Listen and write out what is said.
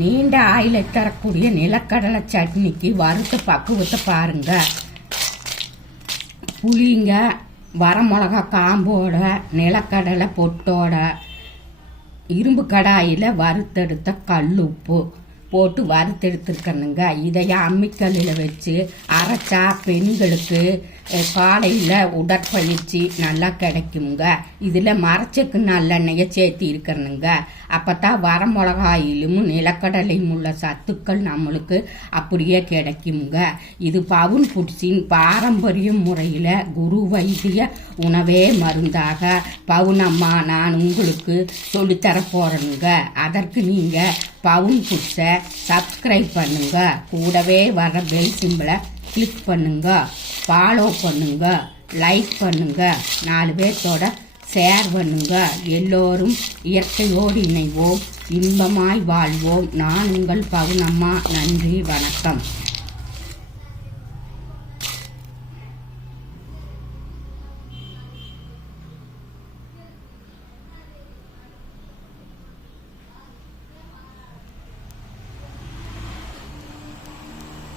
நீண்ட ஆயிலை தரக்கூடிய நிலக்கடலை சட்னிக்கு வறுத்த பக்குவத்தை பாருங்க. புளிங்க வரமிளகா காம்போட நிலக்கடலை பொட்டோட இரும்பு கடாயில் வறுத்தெடுத்த கல் உப்பு போட்டு வறுத்தெடுத்துருக்கணுங்க. இதையே அம்மிக்கல்லில் வச்சு அரைச்சா பெண்களுக்கு காலையில் உடற்பயிற்சி நல்லா கிடைக்குங்க. இதில் மரச்சக்கு நல்லெண்ணெயை சேர்த்து இருக்கணுங்க. அப்போ தான் வரமிளகாயிலும் நிலக்கடலையும் உள்ள சத்துக்கள் நம்மளுக்கு அப்படியே கிடைக்குங்க. இது பவுன் புட்ஸின் பாரம்பரிய முறையில் குரு வைத்திய உணவே மருந்தாக பவுனம்மா நான் உங்களுக்கு சொல்லித்தர போகிறேனுங்க அதற்கு நீங்கள் பவுன் புட்ஸை சப்ஸ்கிரைப் பண்ணுங்க. கூடவே வர பெல் சிம்பிளை கிளிக் பண்ணுங்க. ஃபாலோ பண்ணுங்க. லைக் பண்ணுங்க. நாலு பேர்த்தோட ஷேர் பண்ணுங்க. எல்லோரும் இயற்கையோடு இணைவோம். இன்பமாய் வாழ்வோம். நான் உங்கள் பவுனம்மா நன்றி வணக்கம்.